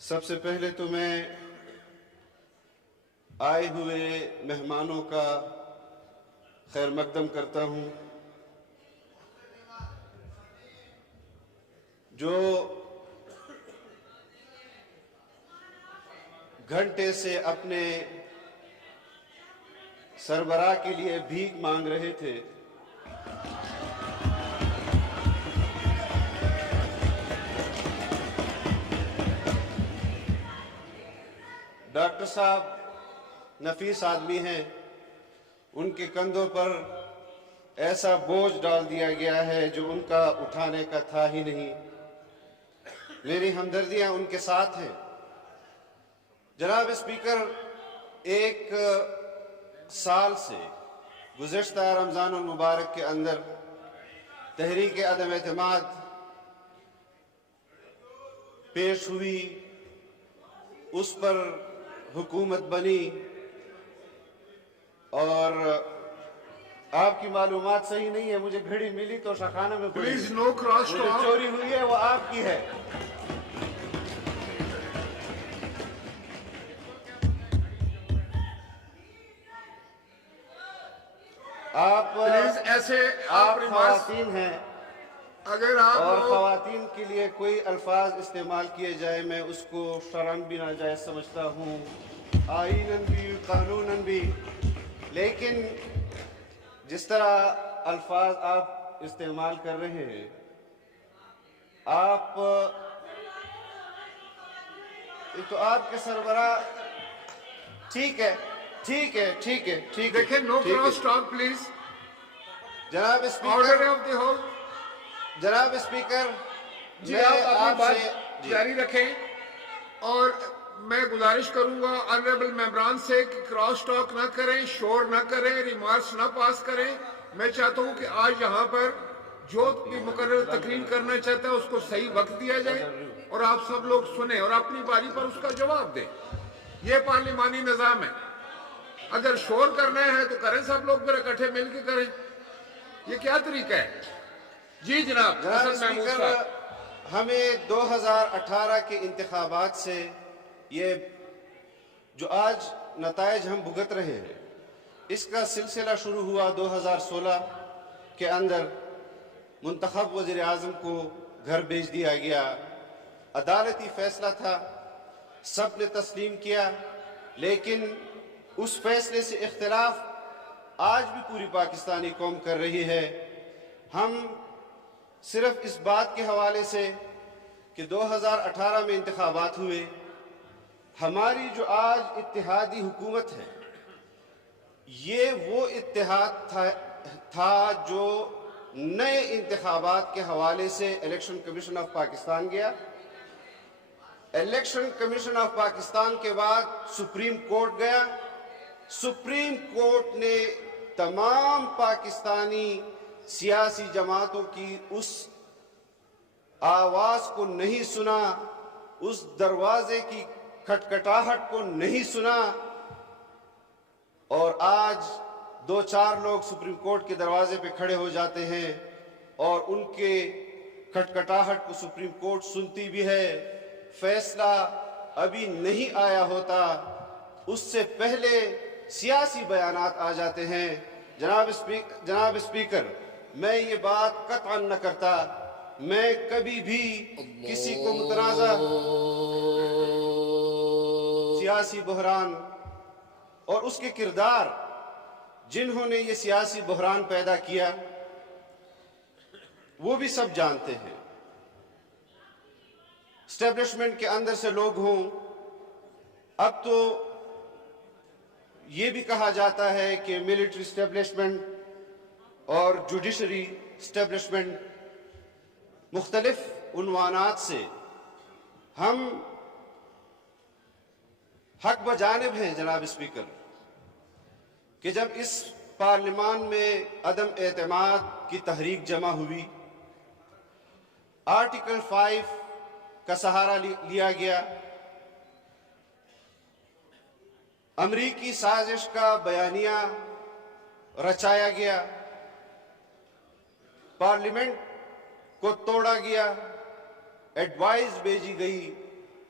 سب سے پہلے تو میں آئے ہوئے مہمانوں کا خیر مقدم کرتا ہوں جو گھنٹے سے اپنے سربراہ کے لیے بھیک مانگ رہے تھے۔ ڈاکٹر صاحب نفیس آدمی ہیں، ان کے کندھوں پر ایسا بوجھ ڈال دیا گیا ہے جو ان کا اٹھانے کا تھا ہی نہیں۔ میری ہمدردیاں ان کے ساتھ ہیں۔ جناب اسپیکر، ایک سال سے گزشتہ رمضان المبارک کے اندر تحریک عدم اعتماد پیش ہوئی، اس پر حکومت بنی، اور آپ کی معلومات صحیح نہیں ہے، مجھے گھڑی ملی تو شاخانہ میں پڑی، پلیز نو کراس مجھے ٹاک۔ چوری ہوئی ہے وہ آپ کی ہے۔ آپ پلیز ایسے آپ ریمارکس خواتین ہیں، اگر آپ اور لوگ خواتین کے لیے کوئی الفاظ استعمال کیے جائے میں اس کو شرم بھی ناجائز سمجھتا ہوں، آئیناً بھی قانوناً بھی، لیکن جس طرح الفاظ آپ استعمال کر رہے ہیں، آپ تو آپ کے سربراہ، ٹھیک ہے ٹھیک ہے ٹھیک ہے ٹھیک ہے دیکھیں، نو ٹھیک ہے۔ Cross talk please. جناب order speaker, of the house. جناب اسپیکر، جی، میں آپ اپنی آپ سے بات جاری رکھیں، اور میں گزارش کروں گا آنریبل ممبران سے کہ کراس ٹاک نہ کریں، شور نہ کریں، ریمارکس نہ پاس کریں۔ میں چاہتا ہوں کہ آج یہاں پر جو بھی مقرر تقریر کرنا چاہتا ہے اس کو صحیح وقت دیا جائے اور آپ سب لوگ سنیں اور اپنی باری پر اس کا جواب دیں۔ یہ پارلیمانی نظام ہے۔ اگر شور کرنا ہے تو کریں، سب لوگ پھر اکٹھے مل کے کریں۔ یہ کیا طریقہ ہے؟ جی جناب جناب حسن محمود اسپیکر، صاحب۔ ہمیں 2018 کے انتخابات سے یہ جو آج نتائج ہم بھگت رہے ہیں، اس کا سلسلہ شروع ہوا 2016 کے اندر۔ منتخب وزیر اعظم کو گھر بھیج دیا گیا، عدالتی فیصلہ تھا، سب نے تسلیم کیا، لیکن اس فیصلے سے اختلاف آج بھی پوری پاکستانی قوم کر رہی ہے۔ ہم صرف اس بات کے حوالے سے کہ 2018 میں انتخابات ہوئے، ہماری جو آج اتحادی حکومت ہے، یہ وہ اتحاد تھا جو نئے انتخابات کے حوالے سے الیکشن کمیشن آف پاکستان گیا۔ الیکشن کمیشن آف پاکستان کے بعد سپریم کورٹ گیا۔ سپریم کورٹ نے تمام پاکستانی سیاسی جماعتوں کی اس آواز کو نہیں سنا، اس دروازے کی کھٹکھٹاہٹ کو نہیں سنا، اور آج دو چار لوگ سپریم کورٹ کے دروازے پہ کھڑے ہو جاتے ہیں اور ان کے کھٹکھٹاہٹ کو سپریم کورٹ سنتی بھی ہے۔ فیصلہ ابھی نہیں آیا ہوتا، اس سے پہلے سیاسی بیانات آ جاتے ہیں۔ جناب اسپیکر، میں یہ بات قطعاً نہ کرتا، میں کبھی بھی کسی کو متنازع سیاسی بحران اور اس کے کردار جنہوں نے یہ سیاسی بحران پیدا کیا وہ بھی سب جانتے ہیں۔ اسٹیبلشمنٹ کے اندر سے لوگ ہوں، اب تو یہ بھی کہا جاتا ہے کہ ملٹری اسٹیبلشمنٹ اور جوڈیشری اسٹیبلشمنٹ، مختلف عنوانات سے ہم حق بجانب ہیں جناب اسپیکر، کہ جب اس پارلیمان میں عدم اعتماد کی تحریک جمع ہوئی، آرٹیکل 5 کا سہارا لیا گیا، امریکی سازش کا بیانیہ رچایا گیا، پارلیمنٹ کو توڑا گیا، ایڈوائز بھیجی گئی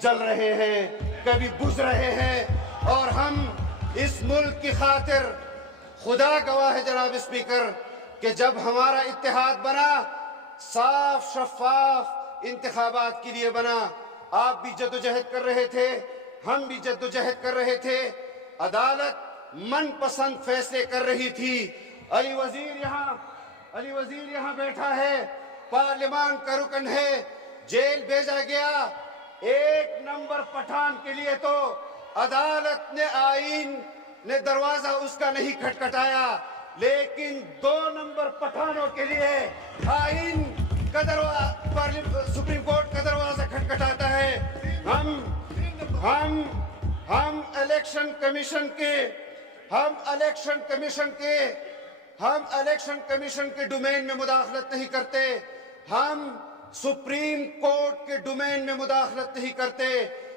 جل رہے ہیں کبھی بجھ رہے ہیں، اور ہم اس ملک کی خاطر خدا گواہ ہے جناب اسپیکر کہ جب ہمارا اتحاد بنا، صاف شفاف انتخابات کے لیے بنا، آپ بھی جدوجہد کر رہے تھے، ہم بھی جدوجہد کر رہے تھے، عدالت من پسند فیصلے کر رہی تھی۔ علی وزیر یہاں بیٹھا ہے، پارلیمان کا رکن ہے، جیل بھیجا گیا۔ 1 نمبر پٹھان کے لیے تو عدالت نے آئین نے دروازہ اس کا نہیں کھٹکھٹایا، لیکن 2 نمبر پٹھانوں کے لیے آئین کا سپریم کورٹ کا دروازہ کھٹکھٹاتا ہے۔ ہم الیکشن کمیشن کے ڈومین میں مداخلت نہیں کرتے، ہم سپریم کورٹ کے ڈومین میں مداخلت نہیں کرتے۔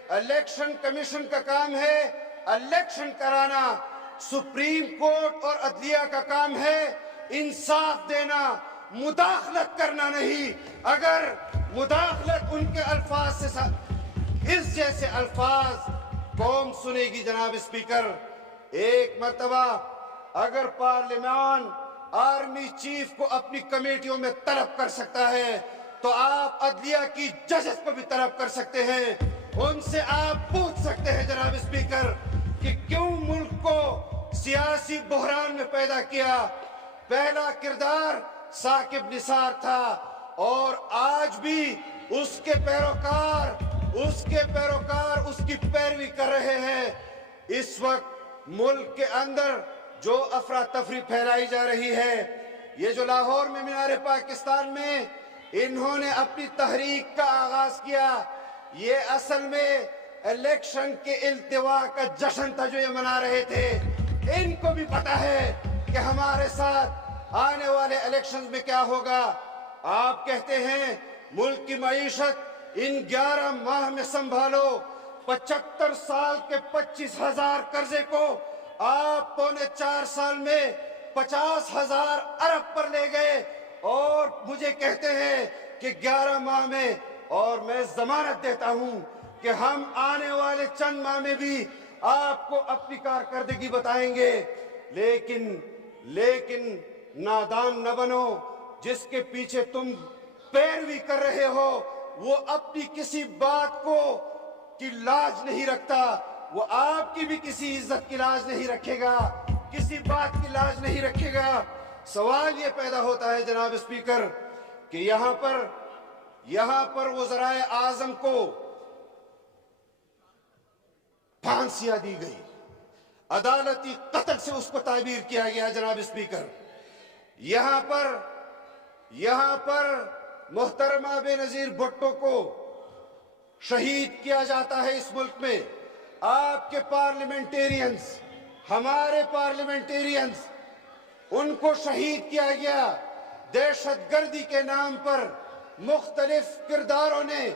الیکشن کمیشن کا کام ہے الیکشن کرانا، سپریم کورٹ اور عدلیہ کا کام ہے انصاف دینا، مداخلت کرنا نہیں۔ اگر مداخلت ان کے الفاظ سے اس جیسے الفاظ قوم سنے گی جناب اسپیکر، ایک مرتبہ اگر پارلیمان آرمی چیف کو اپنی کمیٹیوں میں طلب کر سکتا ہے تو آپ عدلیہ کی ججز کو بھی طلب کر سکتے ہیں۔ ان سے آپ پوچھ سکتے ہیں جناب اسپیکر کہ کیوں ملک کو سیاسی بحران میں پیدا کیا۔ پہلا کردار ثاقب نثار تھا، اور آج بھی اس کے پیروکار اس کی پیروی کر رہے ہیں۔ اس وقت ملک کے اندر جو افراتفری پھیلائی جا رہی ہے، یہ جو لاہور میں مینار پاکستان میں انہوں نے اپنی تحریک کا آغاز کیا، یہ اصل میں الیکشن کے التوا کا جشن تھا جو یہ منا رہے تھے۔ ان کو بھی پتا ہے کہ ہمارے ساتھ آنے والے الیکشنز میں کیا ہوگا۔ آپ کہتے ہیں ملک کی معیشت ان 11 ماہ میں سنبھالو، 75 سال کے 25,000 قرضے کو آپ 3.25 سال میں 50,000 ارب پر لے گئے، اور مجھے کہتے ہیں کہ 11 ماہ میں، اور میں ضمانت دیتا ہوں کہ ہم آنے والے چند ماہ میں بھی آپ کو اپنی کارکردگی بتائیں گے۔ لیکن نادان نہ بنو، جس کے پیچھے تم پیروی کر رہے ہو وہ اپنی کسی بات کی لاج نہیں رکھتا، وہ آپ کی بھی کسی عزت کی لاج نہیں رکھے گا، کسی بات کی لاج نہیں رکھے گا۔ سوال یہ پیدا ہوتا ہے جناب اسپیکر کہ یہاں پر وزرائے اعظم کو پھانسیاں دی گئی، عدالتی قتل سے اس کو تعبیر کیا گیا جناب اسپیکر۔ یہاں پر محترمہ بے نظیر بھٹو کو شہید کیا جاتا ہے اس ملک میں۔ آپ کے پارلیمنٹیرینز، ہمارے پارلیمنٹیرینز، ان کو شہید کیا گیا۔ دہشت گردی کے نام پر مختلف کرداروں نے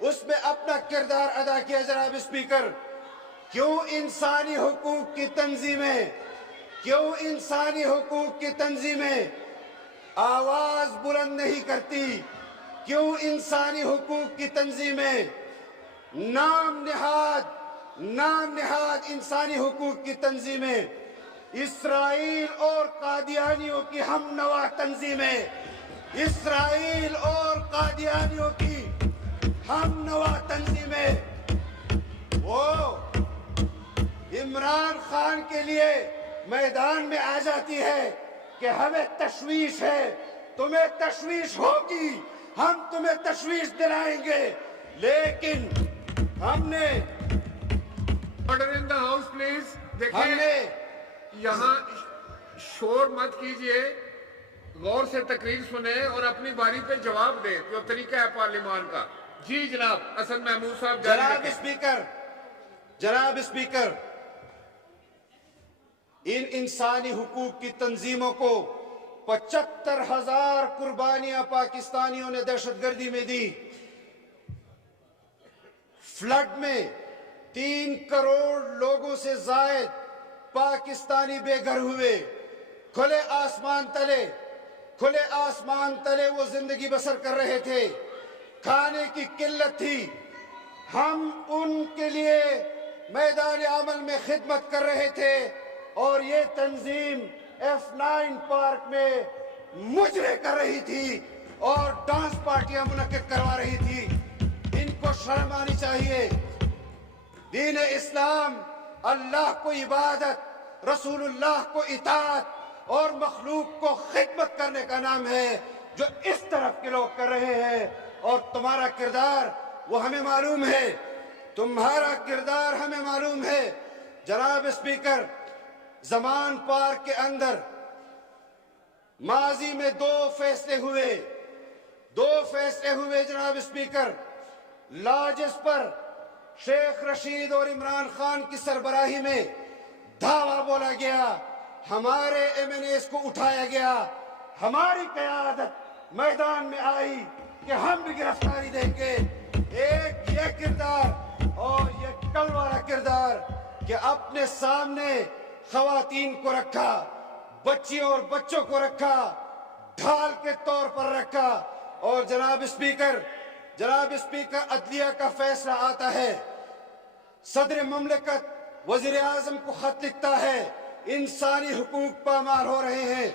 اس میں اپنا کردار ادا کیا جناب اسپیکر۔ کیوں انسانی حقوق کی تنظیمیں آواز بلند نہیں کرتی؟ کیوں انسانی حقوق کی تنظیمیں، نام نہاد انسانی حقوق کی تنظیمیں، اسرائیل اور قادیانیوں کی ہم نوا تنظیمیں، وہ عمران خان کے لیے میدان میں آ جاتی ہے کہ ہمیں تشویش ہے، تمہیں تشویش ہوگی، ہم تمہیں تشویش دلائیں گے، لیکن ہم نے order in the house please. دیکھیں یہاں شور مت کیجئے، غور سے تقریر سنیں اور اپنی باری پہ جواب دیں، جو طریقہ ہے پارلیمان کا۔ جی جناب حسن محمود صاحب۔ جناب اسپیکر، ان انسانی حقوق کی تنظیموں کو 75,000 قربانیاں پاکستانیوں نے دہشت گردی میں دی۔ فلڈ میں 3 کروڑ لوگوں سے زائد پاکستانی بے گھر ہوئے، کھلے آسمان تلے وہ زندگی بسر کر رہے تھے، کھانے کی قلت تھی، ہم ان کے لیے میدان عمل میں خدمت کر رہے تھے اور یہ تنظیم F9 پارک میں مجرے کر رہی تھی اور ڈانس پارٹیاں منعقد کروا رہی تھی. ان کو شرم آنی چاہیے. دین اسلام اللہ کو عبادت، رسول اللہ کو اطاعت اور مخلوق کو خدمت کرنے کا نام ہے، جو اس طرف کے لوگ کر رہے ہیں. اور تمہارا کردار وہ ہمیں معلوم ہے، تمہارا کردار ہمیں معلوم ہے. جناب اسپیکر، زمان پارک کے اندر ماضی میں دو فیصلے ہوئے جناب اسپیکر. لاجز پر شیخ رشید اور عمران خان کی سربراہی میں دعویٰ بولا گیا، ہمارے ایم این ایز کو اٹھایا گیا، ہماری قیادت میدان میں آئی کہ ہم بھی گرفتاری دیں گے. ایک یہ کردار اور یہ کل والا کردار کہ اپنے سامنے خواتین کو رکھا، بچیوں اور بچوں کو رکھا، ڈھال کے طور پر رکھا. اور جناب اسپیکر عدلیہ کا فیصلہ آتا ہے، صدر مملکت وزیر اعظم کو خط لکھتا ہے، انسانی حقوق پامال ہو رہے ہیں.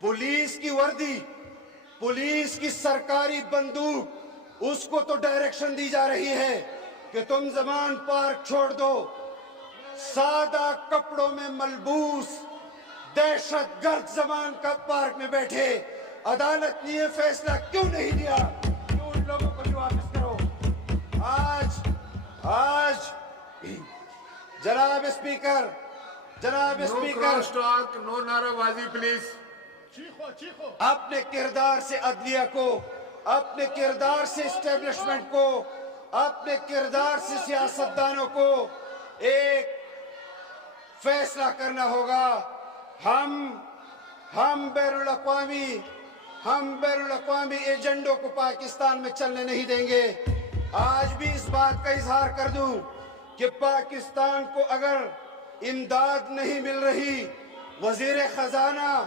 پولیس کی وردی، پولیس کی سرکاری بندوق، اس کو تو ڈائریکشن دی جا رہی ہے کہ تم زمان پارک چھوڑ دو. سادہ کپڑوں میں ملبوس دہشت گرد زمان کا پارک میں بیٹھے. عدالت نے یہ فیصلہ کیوں نہیں دیا کہ ان لوگوں کو جو واپس کرو؟ آج جناب اسپیکر نو کراس ٹاک، نو نعرہ بازی پلیز. اپنے کردار سے عدلیہ کو، اپنے کردار سے اسٹیبلشمنٹ کو، اپنے کردار سے سیاستدانوں کو ایک فیصلہ کرنا ہوگا. ہم بین الاقوامی ایجنڈوں کو پاکستان میں چلنے نہیں دیں گے. آج بھی اس بات کا اظہار کر دوں کہ پاکستان کو اگر امداد نہیں مل رہی، وزیر خزانہ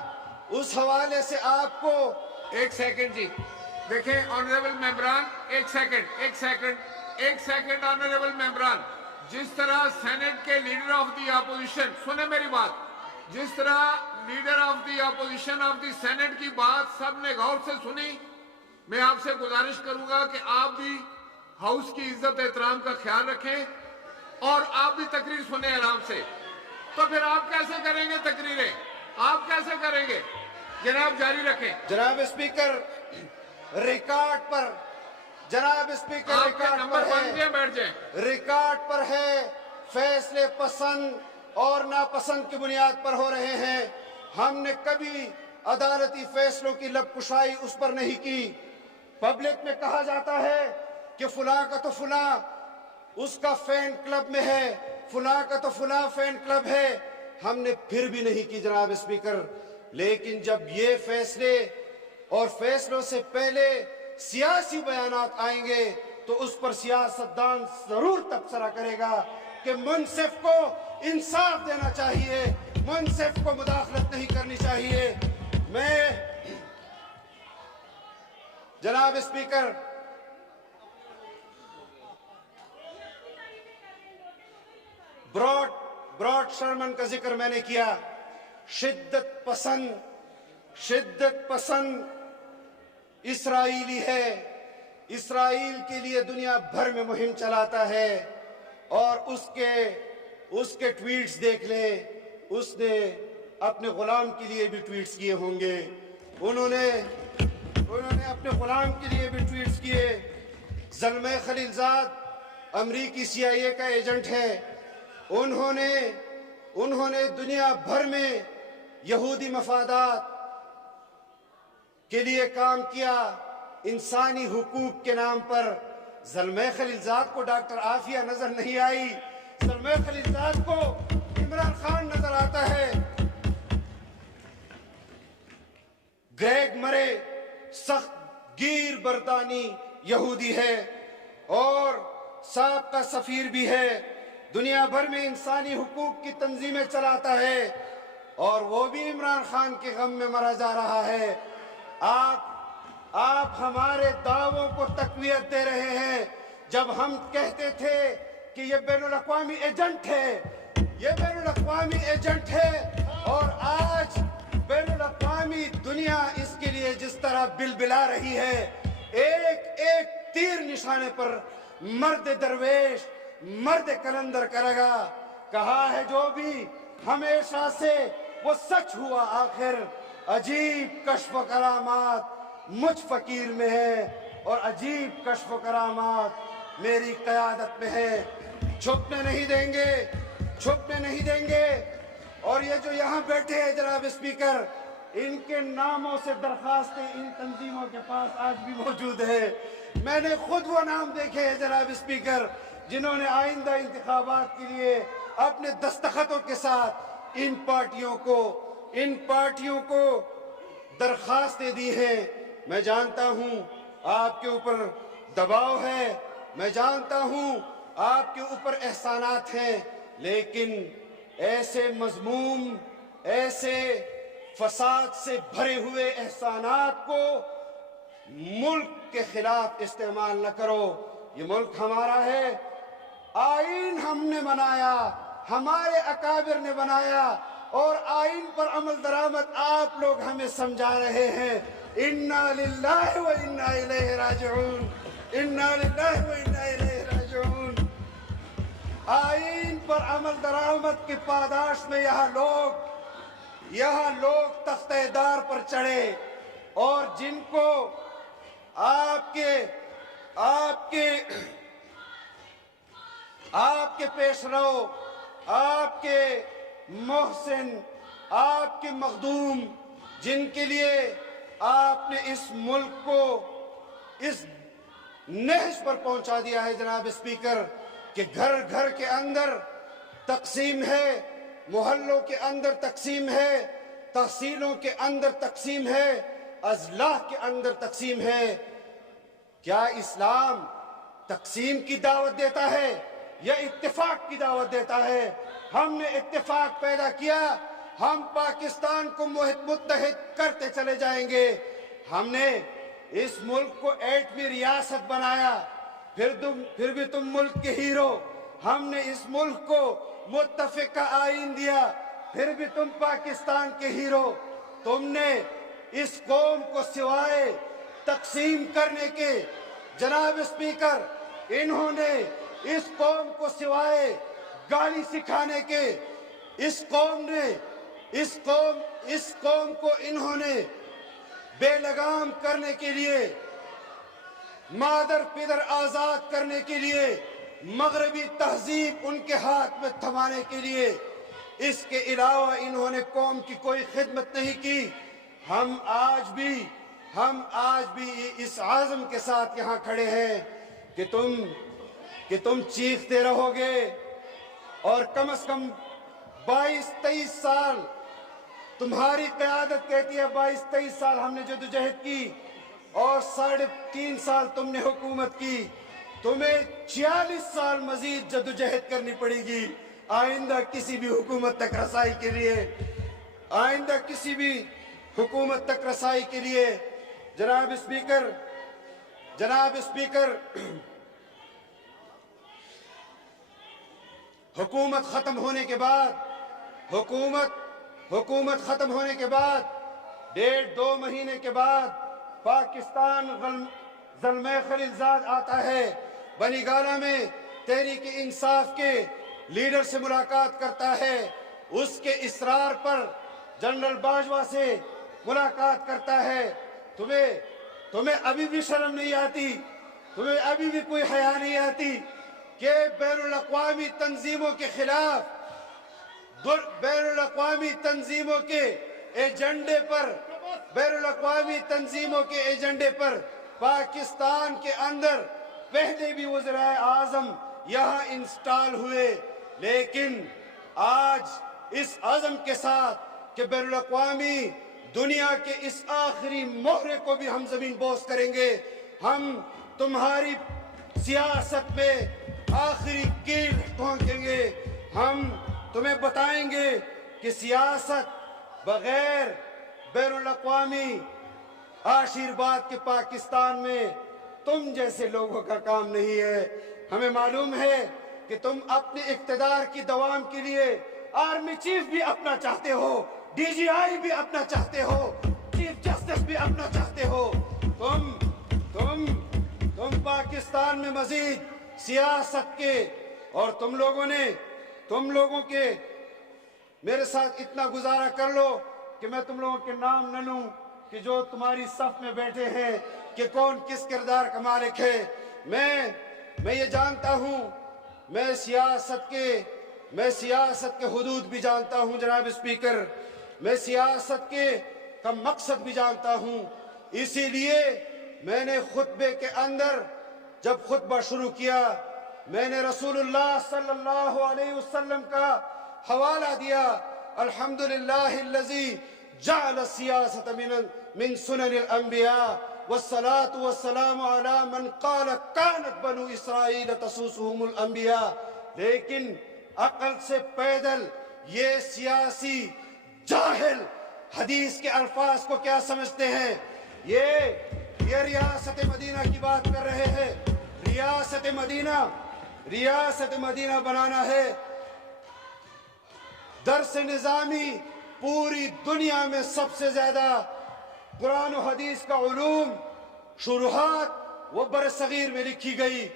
اس حوالے سے آپ کو ایک سیکنڈ جی، دیکھیں آنریبل ممبران، ایک سیکنڈ آنریبل ممبران. جس طرح سینٹ کے لیڈر آف دی اپوزیشن، سنیں میری بات، جس طرح leader of the opposition of the senate کی بات سب نے غور سے سنی، میں آپ سے گزارش کروں گا کہ آپ بھی ہاؤس کی عزت احترام کا خیال رکھیں اور آپ بھی تقریر سنیں آرام سے. تو پھر آپ کیسے کریں گے تقریریں؟ آپ کیسے کریں گے؟ جناب جاری رکھیں. جناب اسپیکر ریکارڈ پر، جناب اسپیکر آپ کا نمبر بن گیا، بیٹھ جائیں. ریکارڈ پر ہے، فیصلے پسند اور ناپسند کی بنیاد پر ہو رہے ہیں. ہم نے کبھی عدالتی فیصلوں کی لب کشائی اس پر نہیں کی. پبلک میں کہا جاتا ہے کہ فلاں کا تو فلاں اس کا فین کلب میں ہے، فلاں کا تو فلاں فین کلب ہے. ہم نے پھر بھی نہیں کی جناب اسپیکر. لیکن جب یہ فیصلے اور فیصلوں سے پہلے سیاسی بیانات آئیں گے تو اس پر سیاستدان ضرور تبصرہ کرے گا کہ منصف کو انصاف دینا چاہیے، منصف کو مداخلت نہیں کرنی چاہیے. میں جناب اسپیکر براڈ شرمن کا ذکر میں نے کیا. شدت پسند اسرائیلی ہے، اسرائیل کے لیے دنیا بھر میں مہم چلاتا ہے. اور اس کے ٹویٹس دیکھ لیں، اس نے اپنے غلام کے لیے بھی ٹویٹس کیے ہوں گے. انہوں نے اپنے غلام کے لیے بھی ٹویٹس کیے. زلمہ خلیلزاد امریکی CIA کا ایجنٹ ہے. انہوں نے دنیا بھر میں یہودی مفادات کے لیے کام کیا انسانی حقوق کے نام پر. زلمہ خلیلزاد کو ڈاکٹر عافیہ نظر نہیں آئی، زلمہ خلیلزاد کو عمران خان نظر آتا ہے. گریگ مرے سخت گیر برطانی یہودی ہے اور سابقہ سفیر بھی ہے، دنیا بھر میں انسانی حقوق کی تنظیمیں چلاتا ہے اور وہ بھی عمران خان کے غم میں مرا جا رہا ہے. آپ ہمارے دعووں کو تقویت دے رہے ہیں جب ہم کہتے تھے کہ یہ بین الاقوامی ایجنٹ ہے، یہ بین الاقوامی ایجنٹ ہے، اور آج بین الاقوامی دنیا اس کے لیے جس طرح بلبلا رہی ہے، ایک ایک تیر نشانے پر مرد درویش، مرد کلندر کرے گا۔ کہا ہے جو بھی ہمیشہ سے وہ سچ ہوا آخر، عجیب کشف و کرامات مجھ فقیر میں ہے، اور عجیب کشف و کرامات میری قیادت میں ہے۔ چھپنے نہیں دیں گے، چھپنے نہیں دیں گے۔ اور یہ جو یہاں بیٹھے ہیں جناب اسپیکر، ان کے ناموں سے درخواستیں ان تنظیموں کے پاس آج بھی موجود ہے۔ میں نے خود وہ نام دیکھے ہیں جناب اسپیکر جنہوں نے آئندہ انتخابات کے لیے اپنے دستخطوں کے ساتھ ان پارٹیوں کو درخواستیں دی ہیں۔ میں جانتا ہوں آپ کے اوپر دباؤ ہے، میں جانتا ہوں آپ کے اوپر احسانات ہیں، لیکن ایسے مذموم، ایسے فساد سے بھرے ہوئے احسانات کو ملک کے خلاف استعمال نہ کرو۔ یہ ملک ہمارا ہے، آئین ہم نے بنایا، ہمارے اکابر نے بنایا، اور آئین پر عمل درآمد آپ لوگ ہمیں سمجھا رہے ہیں۔ انا للہ و انا الیہ راجعون، انا للہ و انا الیہ راجعون۔ آئین پر عمل درآمد کی پاداش میں یہاں لوگ تختہ دار پر چڑھے، اور جن کو آپ کے پیش رو، آپ کے محسن، آپ کے مخدوم، جن کے لیے آپ نے اس ملک کو اس نہج پر پہنچا دیا ہے جناب اسپیکر، کہ گھر گھر کے اندر تقسیم ہے، محلوں کے اندر تقسیم ہے، تحصیلوں کے اندر تقسیم ہے، اضلاع کے اندر تقسیم ہے۔ کیا اسلام تقسیم کی دعوت دیتا ہے یا اتفاق کی دعوت دیتا ہے؟ ہم نے اتفاق پیدا کیا، ہم پاکستان کو متحد کرتے چلے جائیں گے۔ ہم نے اس ملک کو ایٹمی ریاست بنایا، پھر بھی تم ملک کے ہیرو۔ ہم نے اس ملک کو متفقہ آئین دیا، پھر بھی تم پاکستان کے ہیرو۔ تم نے اس قوم کو سوائے تقسیم کرنے کے، جناب اسپیکر، انہوں نے اس قوم کو سوائے گالی سکھانے کے، اس قوم کو انہوں نے بے لگام کرنے کے لیے، مادر پدر آزاد کرنے کے لیے، مغربی تہذیب ان کے ہاتھ میں تھمانے کے لیے، اس کے علاوہ انہوں نے قوم کی کوئی خدمت نہیں کی۔ ہم آج بھی اس عزم کے ساتھ یہاں کھڑے ہیں کہ تم چیختے رہو گے، اور کم از کم 22-23 سال تمہاری قیادت کہتی ہے، 22-23 سال ہم نے جدوجہد کی، اور 3.5 سال تم نے حکومت کی۔ تمہیں 46 سال مزید جدوجہد کرنی پڑے گی آئندہ کسی بھی حکومت تک رسائی کے لیے، آئندہ کسی بھی حکومت تک رسائی کے لیے۔ جناب اسپیکر، حکومت ختم ہونے کے بعد 1.5-2 مہینے کے بعد پاکستان زلمے خلیلزاد آتا ہے، بنی گالہ میں تحریک انصاف کے لیڈر سے ملاقات کرتا ہے، اس کے اصرار پر جنرل باجوہ سے ملاقات کرتا ہے۔ تمہیں ابھی بھی شرم نہیں آتی، تمہیں ابھی بھی کوئی حیا نہیں آتی کہ بین الاقوامی تنظیموں کے خلاف، بین الاقوامی تنظیموں کے ایجنڈے پر پاکستان کے اندر پہلے بھی وزرائے اعظم یہاں انسٹال ہوئے، لیکن آج اس عزم کے ساتھ کہ بین الاقوامی دنیا کے اس آخری مہرے کو بھی ہم زمین بوس کریں گے، ہم تمہاری سیاست میں آخری کیل ٹھونکیں گے، ہم تمہیں بتائیں گے کہ سیاست بغیر بین الاقوامی آشیرواد کے پاکستان میں تم جیسے لوگوں کا کام نہیں ہے. ہمیں معلوم ہے کہ تم اپنے اقتدار کی دوام کے لیے آرمی چیف بھی اپنا چاہتے ہو, ڈی جی آئی بھی اپنا چاہتے ہو, چیف جسٹس بھی اپنا چاہتے ہو. تم پاکستان میں مزید سیاست کے, اور تم لوگوں کے میرے ساتھ اتنا گزارا کر لو کہ میں تم لوگوں کے نام نہ لوں کہ جو تمہاری صف میں بیٹھے ہیں کہ کون کس کردار کا مالک ہے. میں یہ جانتا ہوں, میں سیاست کے حدود بھی جانتا ہوں جناب اسپیکر, میں سیاست کا مقصد بھی جانتا ہوں. اسی لیے میں نے خطبے کے اندر جب خطبہ شروع کیا میں نے رسول اللہ صلی اللہ علیہ وسلم کا حوالہ دیا. الحمدللہ الذی جعل السیاست من سنن الانبیاء والصلاة والسلام علی من قال کانت بنو اسرائیل تسوسهم الانبیاء. لیکن عقل سے پیدل یہ سیاسی جاہل حدیث کے الفاظ کو کیا سمجھتے ہیں؟ یہ ریاست مدینہ کی بات کر رہے ہیں. ریاست مدینہ بنانا ہے. درس نظامی پوری دنیا میں سب سے زیادہ قرآن و حدیث کا علوم شروحات وہ برصغیر میں لکھی گئی.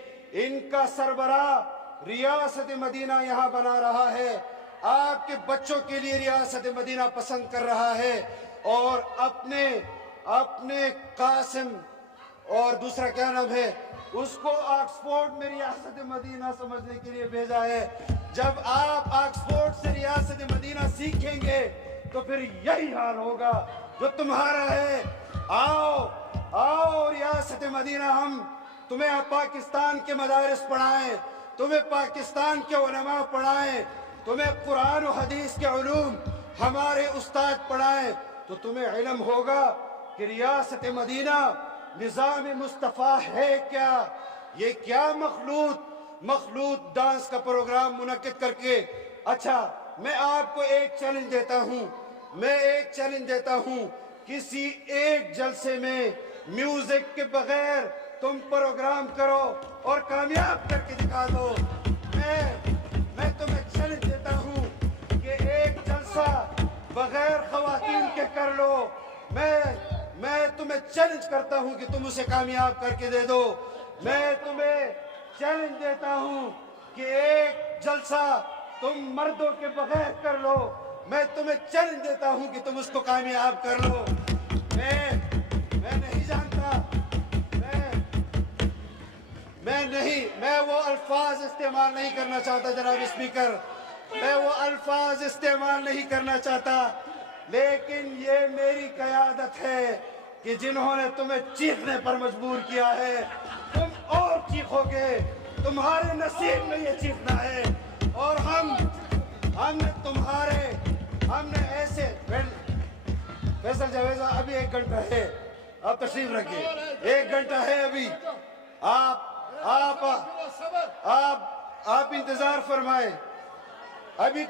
ان کا سربراہ ریاست مدینہ یہاں بنا رہا ہے, آپ کے بچوں کے لیے ریاست مدینہ پسند کر رہا ہے, اور اپنے قاسم اور دوسرا کیا نام ہے اس کو آکسفورڈ میں ریاست مدینہ سمجھنے کے لیے بھیجا ہے. جب آپ آکسفورڈ سے ریاست مدینہ سیکھیں گے تو پھر یہی حال ہوگا جو تمہارا ہے. آؤ ریاست مدینہ, ہم تمہیں پاکستان کے مدارس پڑھائیں, تمہیں پاکستان کے علماء پڑھائیں, تمہیں قرآن و حدیث کے علوم ہمارے استاد پڑھائیں, تو تمہیں علم ہوگا کہ ریاست مدینہ نظام مصطفیٰ ہے کیا. یہ کیا مخلوط ڈانس کا پروگرام منعقد کر کے. اچھا, میں آپ کو ایک چیلنج دیتا ہوں, کسی ایک جلسے میں میوزک کے بغیر تم پروگرام کرو اور کامیاب کر کے دکھا دو. میں تمہیں چیلنج دیتا ہوں کہ ایک جلسہ بغیر خواتین کے کر لو. میں تمہیں چیلنج کرتا ہوں کہ تم اسے کامیاب کر کے دے دو. میں تمہیں چیلنج دیتا ہوں کہ ایک جلسہ تم مردوں کے بغیر کر لو. میں تمہیں چیلنج دیتا ہوں کہ تم اس کو کامیاب کر لو. میں نہیں جانتا, میں وہ الفاظ استعمال نہیں کرنا چاہتا جناب اسپیکر, میں وہ الفاظ استعمال نہیں کرنا چاہتا, لیکن یہ میری قیادت ہے کہ جنہوں نے تمہیں چیخنے پر مجبور کیا ہے تم اور چیخو گے. تمہارے نصیب میں یہ چیخنا ہے, اور ہم نے ایسے فیصل جاوید صاحب ابھی 1 گھنٹہ ہے, آپ تشریف رکھیے, 1 گھنٹہ ہے ابھی. آپ انتظار فرمائیں. ابھی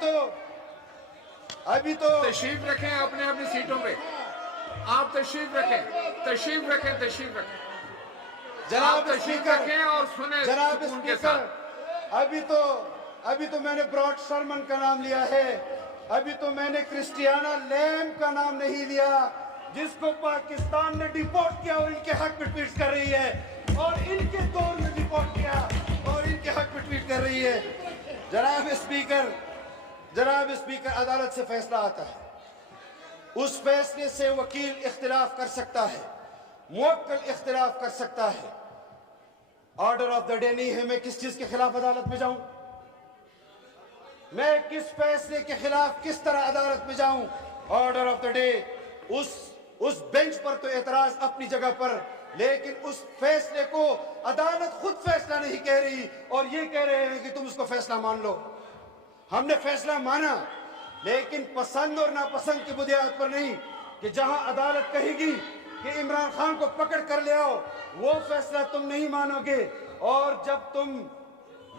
تو تشریف رکھیں اپنی سیٹوں پہ. آپ تشریف رکھیں. جناب تشریف اسپیکر, رکھیں اور سنیں جناب سکون کے اسپیکر, ساتھ. ابھی تو میں نے براڈ شرمن کا نام لیا ہے, ابھی تو میں نے کرسٹیانا لیم کا نام نہیں لیا, جس کو پاکستان نے ڈیپورٹ کیا اور ان کے حق میں ٹویٹ کر رہی ہے, اور ان کے دور میں ڈیپورٹ کیا اور ان کے حق میں ٹویٹ کر رہی ہے. جناب اسپیکر, عدالت سے فیصلہ آتا ہے, اس فیصلے سے وکیل اختلاف کر سکتا ہے, موکل اختلاف کر سکتا ہے. آرڈر آف دا ڈے نہیں ہے, میں کس چیز کے خلاف عدالت میں جاؤں, میں کس فیصلے کے خلاف کس طرح عدالت میں جاؤں. آرڈر آف دا ڈے, اس بینچ پر تو اعتراض اپنی جگہ پر, لیکن اس فیصلے کو عدالت خود فیصلہ نہیں کہہ رہی اور یہ کہہ رہے ہیں کہ تم اس کو فیصلہ مان لو. ہم نے فیصلہ مانا, لیکن پسند اور ناپسند کی بنیاد پر نہیں, کہ جہاں عدالت کہے گی کہ عمران خان کو پکڑ کر لے آؤ, وہ فیصلہ تم نہیں مانو گے. اور جب تم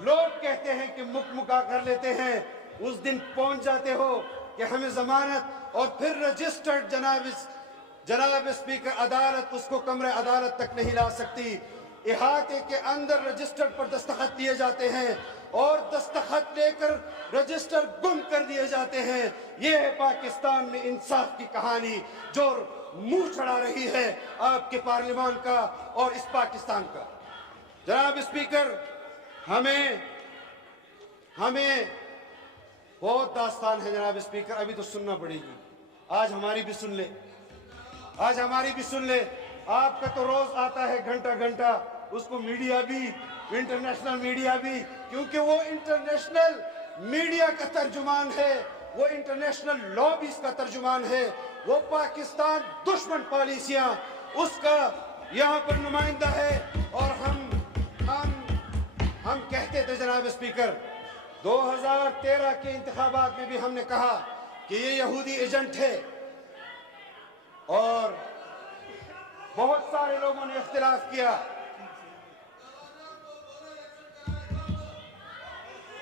لوگ کہتے ہیں کہ مکا کر لیتے ہیں, اس دن پہنچ جاتے ہو کہ ہمیں ضمانت, اور پھر رجسٹرڈ جناب اسپیکر عدالت اس کو کمرے عدالت تک نہیں لا سکتی. احاطے کے اندر رجسٹر پر دستخط دیے جاتے ہیں اور دستخط لے کر رجسٹر گم کر دیے جاتے ہیں. یہ ہے پاکستان میں انصاف کی کہانی جو منہ چڑھا رہی ہے آپ کے پارلیمان کا اور اس پاکستان کا. جناب اسپیکر، ہمیں بہت داستان ہے جناب اسپیکر، ابھی تو سننا پڑے گی. آج ہماری بھی سن لے، آج ہماری بھی سن لے. آپ کا تو روز آتا ہے گھنٹہ گھنٹہ، اس کو میڈیا بھی، انٹرنیشنل میڈیا بھی، کیونکہ وہ انٹرنیشنل میڈیا کا ترجمان ہے، وہ انٹرنیشنل لابیز کا ترجمان ہے، وہ پاکستان دشمن پالیسیاں اس کا یہاں پر نمائندہ ہے. اور ہم کہتے تھے جناب اسپیکر، 2013 کے انتخابات میں بھی ہم نے کہا کہ یہ یہودی ایجنٹ ہے، اور بہت سارے لوگوں نے اختلاف کیا.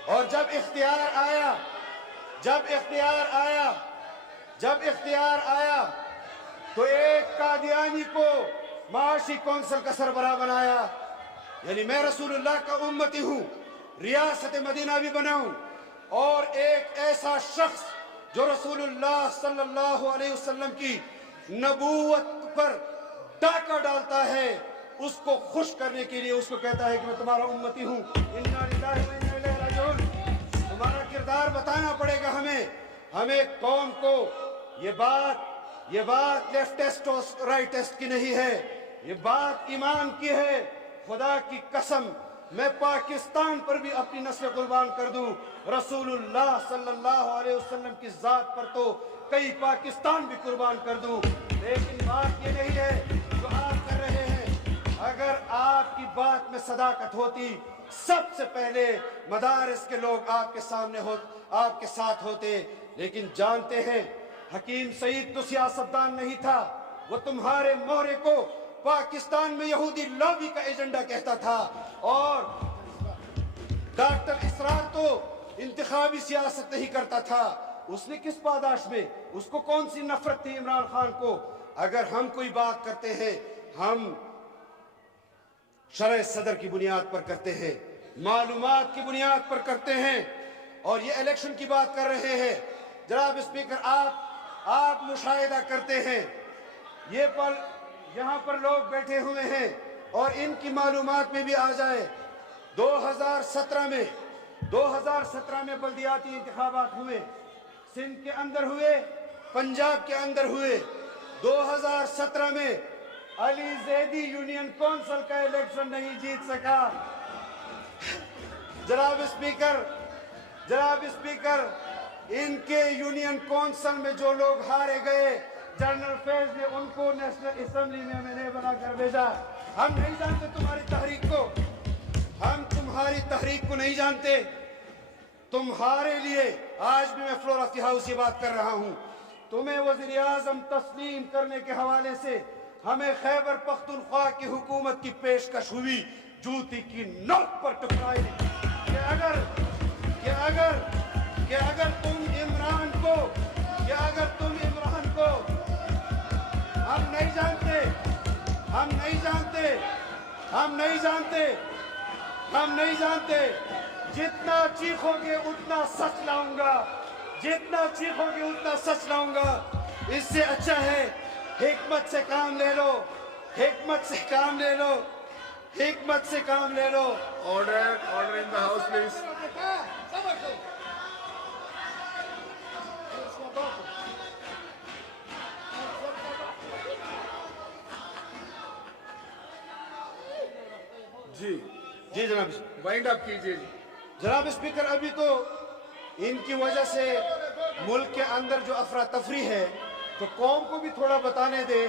اور جب اختیار آیا تو ایک قادیانی کو معاشی کونسل کا سربراہ بنایا. یعنی میں رسول اللہ کا امتی ہوں، ریاست مدینہ بھی بناؤں، اور ایک ایسا شخص جو رسول اللہ صلی اللہ علیہ وسلم کی نبوت پر ڈاکہ ڈالتا ہے، اس کو خوش کرنے کے لیے اس کو کہتا ہے کہ میں تمہارا امتی ہوں. انا للہ و انا الیہ راجعون. تمہارا کردار بتانا پڑے گا ہمیں قوم کو. یہ بات لیفٹسٹ اور رائٹسٹ کی نہیں ہے، یہ بات ایمان کی ہے. خدا کی قسم میں پاکستان پر بھی اپنی نسل قربان کر دوں، رسول اللہ صلی اللہ علیہ وسلم کی ذات پر تو کئی پاکستان بھی قربان کر دوں. لیکن بات یہ نہیں ہے جو آپ کر رہے ہیں. اگر آپ کی بات میں صداقت ہوتی، سب سے پہلے مدارس کے لوگ آپ کے سامنے آپ کے ساتھ ہوتے. لیکن جانتے ہیں حکیم سعید تو سیاستدان نہیں تھا، وہ تمہارے مورے کو پاکستان میں یہودی لابی کا ایجنڈا کہتا تھا. اور ڈاکٹر اسرار تو انتخابی سیاست نہیں کرتا تھا. اس نے کس پاداش میں، اس کو کون سی نفرت تھی عمران خان کو؟ اگر ہم کوئی بات کرتے ہیں، ہم شرع صدر کی بنیاد پر کرتے ہیں، معلومات کی بنیاد پر کرتے ہیں. اور یہ الیکشن کی بات کر رہے ہیں جناب اسپیکر، آپ مشاہدہ کرتے ہیں، یہاں پر لوگ بیٹھے ہوئے ہیں اور ان کی معلومات میں بھی آ جائے. 2017 میں بلدیاتی انتخابات ہوئے، سندھ کے اندر ہوئے، پنجاب کے اندر ہوئے. 2017 میں علی زیدی یونین کونسل کا الیکشن نہیں جیت سکا. جناب اسپیکر، ان کے یونین کونسل میں جو لوگ ہارے گئے، جنرل فیض نے ان کو نیشنل اسمبلی میں میں نے بنا کر بھیجا. ہم نہیں جانتے تمہاری تحریک کو، ہم تمہاری تحریک کو نہیں جانتے. تمہارے لیے آج بھی میں فلور آف دی ہاؤس یہ بات کر رہا ہوں، تمہیں وزیر اعظم تسلیم کرنے کے حوالے سے ہمیں خیبر پختونخوا کی حکومت کی پیشکش ہوئی، جوتی کی نوک پر ٹکرائی کہ اگر تم عمران کو ہم نہیں جانتے جتنا چیخو گے اتنا سچ لاؤں گا. اس سے اچھا ہے حکمت سے کام لے لو. Order in the house, please. جی جناب وائنڈ اپ کیجیے. جناب اسپیکر، ابھی تو ان کی وجہ سے ملک کے اندر جو افراتفری ہے، تو قوم کو بھی تھوڑا بتانے دے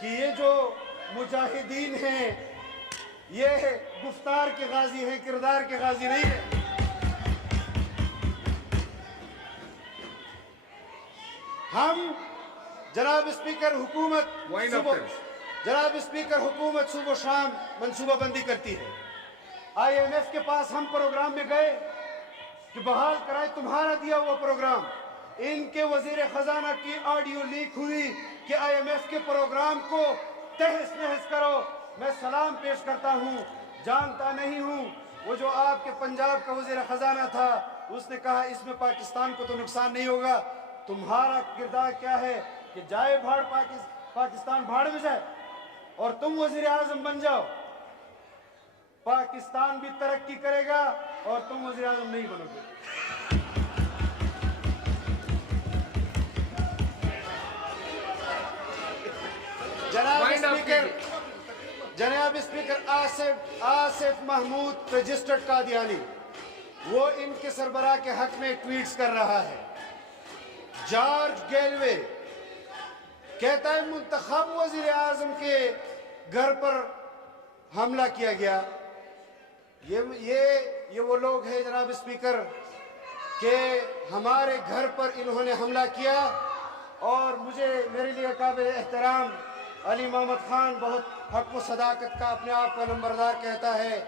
کہ یہ جو مجاہدین ہیں یہ گفتار کے غازی ہیں، کردار کے غازی نہیں ہیں. ہم جناب اسپیکر حکومت صبح و شام منصوبہ بندی کرتی ہے. IMF کے پاس ہم پروگرام میں گئے کہ بحال کرائے تمہارا دیا ہوا پروگرام. ان کے وزیر خزانہ کی آڈیو لیک ہوئی کہ IMF کے پروگرام کو تہس نہس کرو. میں سلام پیش کرتا ہوں. جانتا نہیں ہوں وہ جو آپ کے پنجاب کا وزیر خزانہ تھا, اس نے کہا اس میں پاکستان کو تو نقصان نہیں ہوگا. تمہارا کردار کیا ہے کہ جائے بھاڑ پاکستان بھاڑ میں جائے اور تم وزیر اعظم بن جاؤ. پاکستان بھی ترقی کرے گا اور تم وزیر اعظم نہیں بنو گے. جناب اسپیکر آصف محمود رجسٹرڈ قادیانی وہ ان کے سربراہ کے حق میں ٹویٹس کر رہا ہے. جارج گیلوے کہتا ہے منتخب وزیر اعظم کے گھر پر حملہ کیا گیا. یہ وہ لوگ ہیں جناب اسپیکر کہ ہمارے گھر پر انہوں نے حملہ کیا. اور میرے لیے قابل احترام علی محمد خان بہت حق و صداقت کا اپنے آپ کا نمبردار کہتا ہے,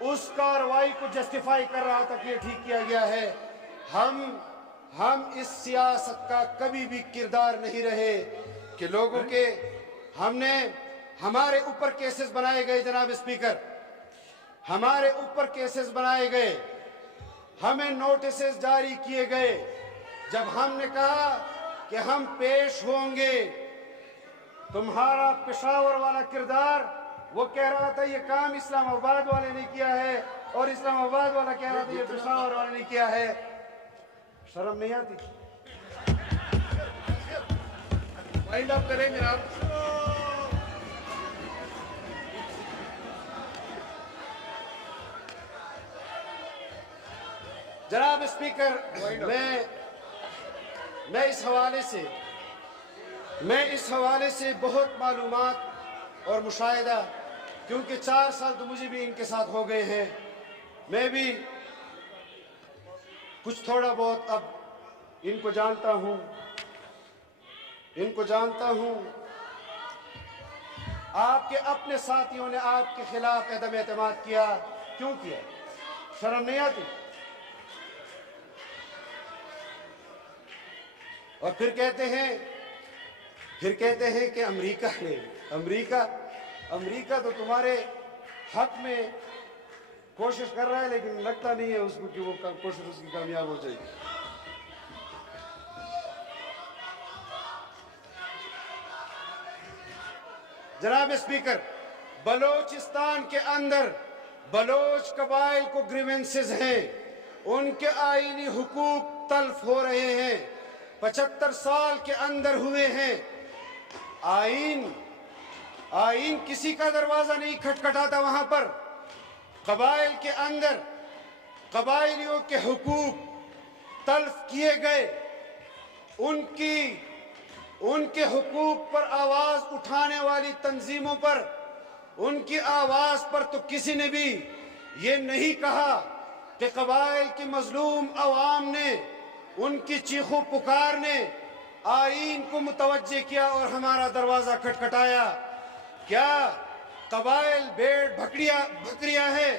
اس کارروائی کو جسٹیفائی کر رہا تھا کہ یہ ٹھیک کیا گیا ہے. ہم اس سیاست کا کبھی بھی کردار نہیں رہے کہ لوگوں کے ہمارے اوپر کیسز بنائے گئے. جناب اسپیکر ہمارے اوپر کیسز بنائے گئے, ہمیں نوٹسز جاری کیے گئے. جب ہم نے کہا کہ ہم پیش ہوں گے, تمہارا پشاور والا کردار وہ کہہ رہا تھا یہ کام اسلام آباد والے نے کیا ہے, اور اسلام آباد والا کہہ رہا تھا یہ پشاور والے نے کیا ہے. شرم نہیں آتی؟ وائنڈ اپ کریں جناب. جناب اسپیکر میں اس حوالے سے بہت معلومات اور مشاہدہ, کیونکہ 4 سال تو مجھے بھی ان کے ساتھ ہو گئے ہیں, میں بھی کچھ تھوڑا بہت اب ان کو جانتا ہوں. آپ کے اپنے ساتھیوں نے آپ کے خلاف عدم اعتماد کیا, کیوں کیا؟ شرم نہیں آتی؟ اور پھر کہتے ہیں کہ امریکہ تو تمہارے حق میں کوشش کر رہا ہے, لیکن لگتا نہیں ہے اس کو کہ وہ کوشش اس کی کامیاب ہو جائے گی. جناب اسپیکر بلوچستان کے اندر بلوچ قبائل کو گریونسز ہیں, ان کے آئینی حقوق تلف ہو رہے ہیں, 75 سال کے اندر ہوئے ہیں. آئین کسی کا دروازہ نہیں کھٹکھٹاتا وہاں پر. قبائل کے اندر قبائلیوں کے حقوق تلف کیے گئے. ان کے حقوق پر آواز اٹھانے والی تنظیموں پر, ان کی آواز پر تو کسی نے بھی یہ نہیں کہا کہ قبائل کی مظلوم عوام نے, ان کی چیخ و پکار نے آئین کو متوجہ کیا اور ہمارا دروازہ کھٹکھٹایا. کیا قبائل بھیڑ بکریاں ہیں؟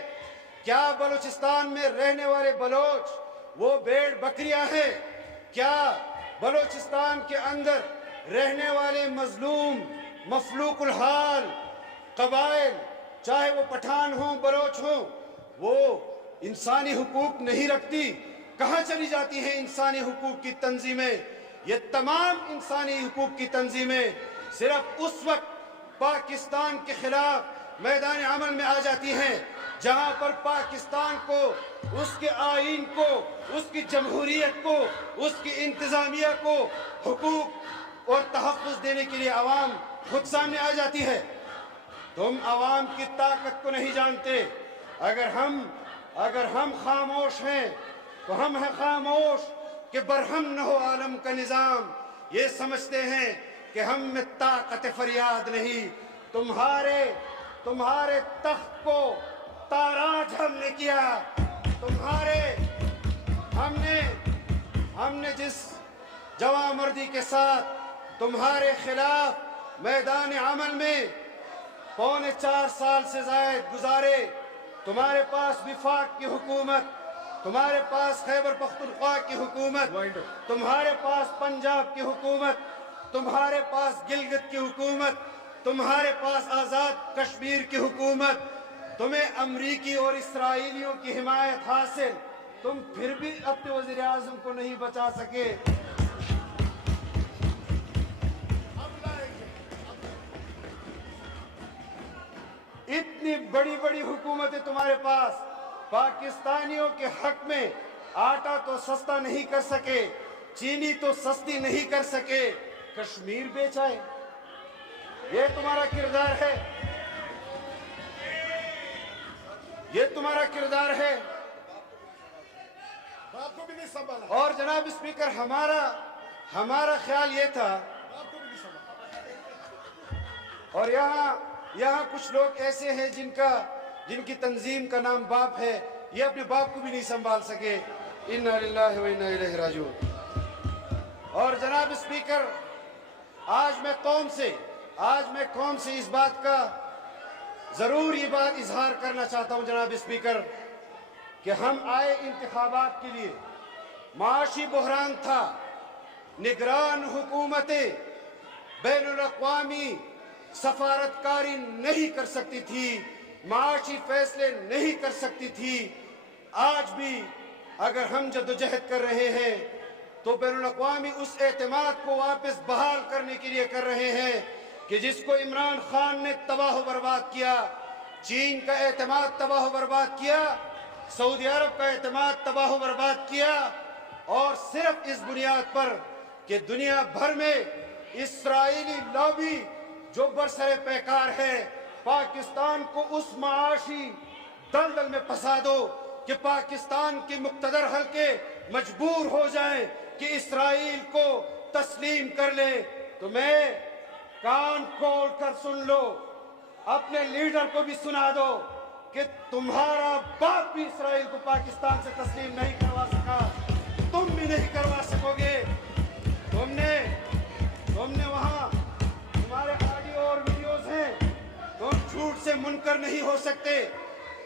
کیا بلوچستان میں رہنے والے بلوچ وہ بھیڑ بکریاں ہیں؟ کیا بلوچستان کے اندر رہنے والے مظلوم مفلوق الحال قبائل, چاہے وہ پٹھان ہوں بلوچ ہوں, وہ انسانی حقوق نہیں رکھتی؟ کہاں چلی جاتی ہیں انسانی حقوق کی تنظیمیں؟ یہ تمام انسانی حقوق کی تنظیمیں صرف اس وقت پاکستان کے خلاف میدان عمل میں آ جاتی ہیں جہاں پر پاکستان کو, اس کے آئین کو, اس کی جمہوریت کو, اس کی انتظامیہ کو حقوق اور تحفظ دینے کے لیے عوام خود سامنے آ جاتی ہے. تم عوام کی طاقت کو نہیں جانتے. اگر ہم خاموش ہیں تو ہم ہیں خاموش کہ برہم نہ ہو عالم کا نظام. یہ سمجھتے ہیں کہ ہم میں طاقت فریاد نہیں. تمہارے تخت کو تاراج ہم نے کیا. ہم نے جس جواں مردی کے ساتھ تمہارے خلاف میدان عمل میں 4.25 سال سے زائد گزارے, تمہارے پاس وفاق کی حکومت, تمہارے پاس خیبر پختونخوا کی حکومت, تمہارے پاس پنجاب کی حکومت, تمہارے پاس گلگت کی حکومت, تمہارے پاس آزاد کشمیر کی حکومت، تمہیں امریکی اور اسرائیلیوں کی حمایت حاصل، تم پھر بھی اپنے وزیر اعظم کو نہیں بچا سکے۔ اتنی بڑی بڑی حکومتیں تمہارے پاس، پاکستانیوں کے حق میں آٹا تو سستا نہیں کر سکے، چینی تو سستی نہیں کر سکے، کشمیر بیچائے۔ یہ تمہارا کردار ہے، یہ تمہارا کردار ہے۔ اور جناب اسپیکر، ہمارا خیال یہ تھا، اور یہاں کچھ لوگ ایسے ہیں جن کی تنظیم کا نام باپ ہے، یہ اپنے باپ کو بھی نہیں سنبھال سکے۔ انا للہ و انا الیہ راجعون۔ اور جناب اسپیکر، آج میں قوم سے اس بات کا ضرور یہ بات اظہار کرنا چاہتا ہوں جناب اسپیکر، کہ ہم آئے انتخابات کے لیے، معاشی بحران تھا، نگران حکومتیں بین الاقوامی سفارتکاری نہیں کر سکتی تھی، معاشی فیصلے نہیں کر سکتی تھی۔ آج بھی اگر ہم جدوجہد کر رہے ہیں تو بین الاقوامی اس اعتماد کو واپس بحال کرنے کے لیے کر رہے ہیں کہ جس کو عمران خان نے تباہ و برباد کیا، چین کا اعتماد تباہ و برباد کیا، سعودی عرب کا اعتماد تباہ و برباد کیا، اور صرف اس بنیاد پر کہ دنیا بھر میں اسرائیلی لابی جو برسر پیکار ہے، پاکستان کو اس معاشی دلدل میں پھنسا دو کہ پاکستان کے مقتدر حلقے مجبور ہو جائیں کہ اسرائیل کو تسلیم کر لے۔ تو میں کان کھول کر سن لو، اپنے لیڈر کو بھی سنا دو کہ تمہارا باپ بھی اسرائیل کو پاکستان سے تسلیم نہیں کروا سکا، تم بھی نہیں کروا سکو گے۔ تم نے وہاں تمہارے آڈیو اور ویڈیوز ہیں، تم جھوٹ سے منکر نہیں ہو سکتے۔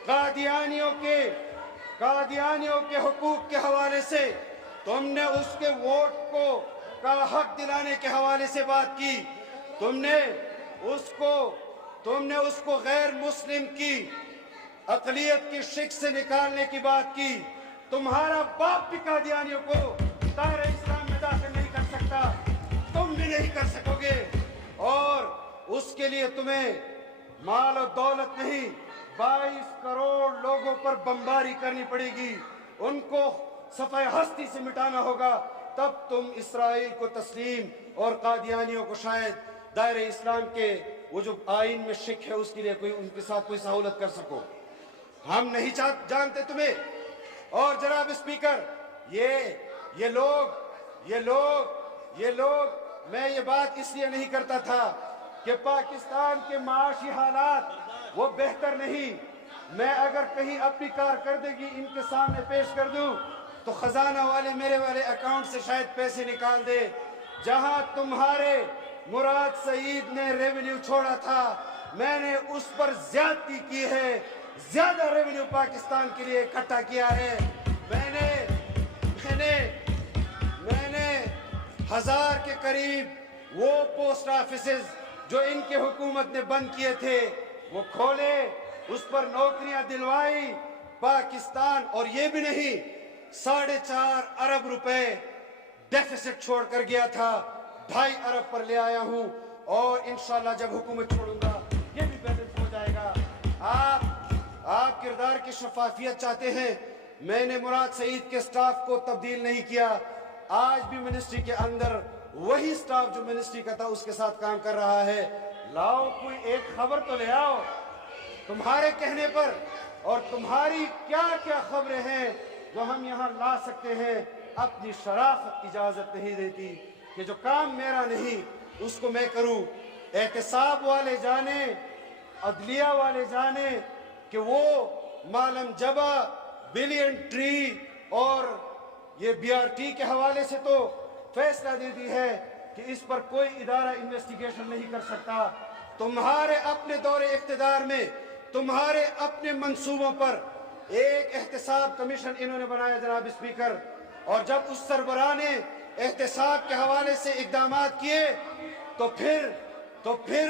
قادیانیوں کے حقوق کے حوالے سے تم نے اس کے ووٹ کا حق دلانے کے حوالے سے بات کی، تم نے اس کو غیر مسلم کی اقلیت کی شک سے نکالنے کی بات کی۔ تمہارا باپ بھی قادیانیوں کو دائرہ اسلام میں داخل نہیں کر سکتا، تم بھی نہیں کر سکو گے، اور اس کے لیے تمہیں مال و دولت نہیں، 22 کروڑ لوگوں پر بمباری کرنی پڑے گی، ان کو صفحہ ہستی سے مٹانا ہوگا، تب تم اسرائیل کو تسلیم اور قادیانیوں کو شاید دائرہ اسلام کے وہ جو آئین میں شک ہے اس کے لیے ان کے ساتھ کوئی سہولت کر سکو۔ ہم نہیں جانتے تمہیں۔ اور جناب اسپیکر، یہ لوگ میں یہ بات اس لیے نہیں کرتا تھا کہ پاکستان کے معاشی حالات وہ بہتر نہیں، میں اگر کہیں اپنی کارکردگی ان کے سامنے پیش کر دوں تو خزانہ والے میرے والے اکاؤنٹ سے شاید پیسے نکال دے۔ جہاں تمہارے مراد سعید نے ریونیو چھوڑا تھا، میں نے اس پر زیادتی کی ہے، زیادہ ریونیو پاکستان کے لیے اکٹھا کیا ہے۔ میں نے 1000 کے قریب وہ پوسٹ آفیسز جو ان کے حکومت نے بند کیے تھے وہ کھولے، اس پر نوکریاں دلوائی۔ پاکستان، اور یہ بھی نہیں، 4.5 ارب روپے ڈیفیسٹ چھوڑ کر گیا تھا، 2.5 ارب پر لے آیا ہوں، اور انشاءاللہ جب حکومت چھوڑوں گا یہ بھی بیلنس ہو جائے گا۔ آپ کردار کی شفافیت چاہتے ہیں، میں نے مراد سعید کے سٹاف کو تبدیل نہیں کیا، آج بھی منسٹری کے اندر وہی سٹاف جو منسٹری کا تھا اس کے ساتھ کام کر رہا ہے۔ لاؤ کوئی ایک خبر تو لے آؤ تمہارے کہنے پر، اور تمہاری کیا کیا خبریں ہیں جو ہم یہاں لا سکتے ہیں۔ اپنی شرافت اجازت نہیں دیتی کہ جو کام میرا نہیں اس کو میں کروں۔ احتساب والے جانے، عدلیہ والے جانے کہ وہ مالم جبا، بلین ٹری اور یہ BRT کے حوالے سے تو فیصلہ دے دی ہے کہ اس پر کوئی ادارہ انویسٹیگیشن نہیں کر سکتا۔ تمہارے اپنے دور اقتدار میں، تمہارے اپنے منصوبوں پر ایک احتساب کمیشن انہوں نے بنایا جناب اسپیکر، اور جب اس سربراہ نے احتساب کے حوالے سے اقدامات کیے تو پھر